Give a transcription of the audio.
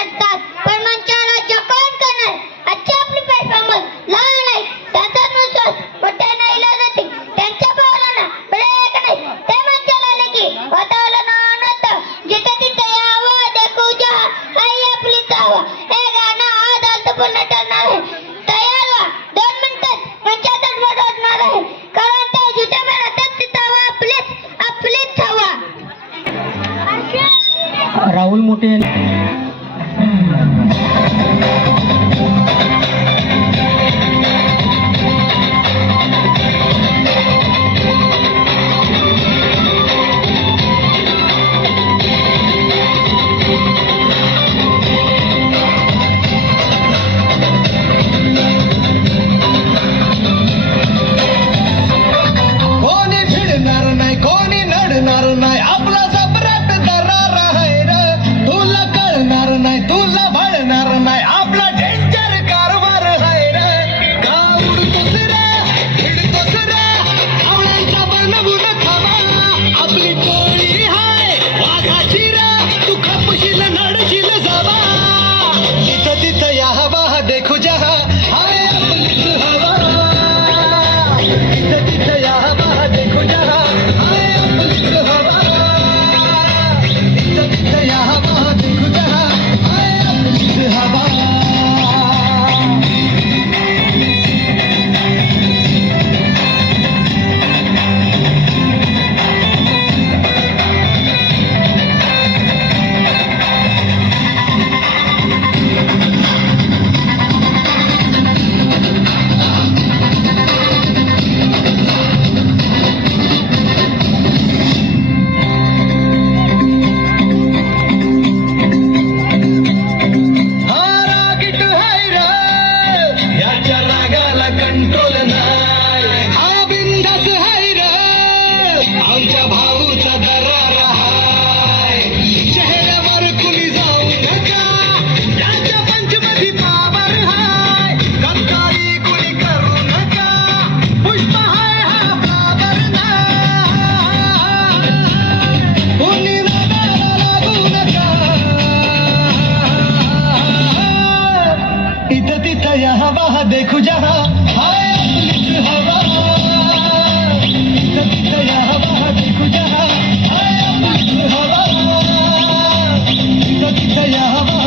करतात, पण मंचाला जपान करणार. आजची आपली परफॉर्मन्स लहान आहे, त्याच्यानुसार मोठ्या नाहीला जाते. त्यांच्या पावलांना ब्रेक नाही. ते मंचाला आले की वातावरण होतं. जिथे तिथे यावं देखू जा, आई आपली चावा. हे गाणं आज अर्थपूर्ण ठरणार आहे. तयार व्हा, 2 मिनिटात मंचातच वाजवणार आहे. कारण त्या जिथे म्हणतात तिथं हवा आपलीच हवा. राहुल मोठे कोणी भिडणार नाही, कोणी नडणार नाही, आपला सपराट दरार आहे रे. तुला कळणार नाही, तुला भळणार नाही, आपला डेंजर कारभार आहे रे. का उडतोस रे, भिडतोस रे, आवळ्यांचा बनवून थांबा. आपली टोळी हाय वाघाची रे, तू खपशील नडशील जावा. तिथं तिथं या हवा देखू जहा, हाय आपलीच हवा. तिथं तिथं या हवा देखू जहा, हाय आपलीच हवा. तिथं तिथं या हवा देखू जहा, हाय आपलीच हवा. हा रागीट हाय रे, याच्या रागाला कंट्रोल नाही. हा बिंदास हाय रे, आमच्या भाऊचा दरार हाय. चेहऱ्यावर कुणी जाऊ नका, याच्या पंचमधी पावर हाय. गद्दारी कुणी करू नका, पुष्प हाय हा पावर नाही. कुणी नादाला लागू नका. इथं तिथं या हवा देखू जहा, हाय आपलीच हवा. इथं तिथं या हवा देखू जहा, हाय आपलीच हवा. इथं तिथं या हवा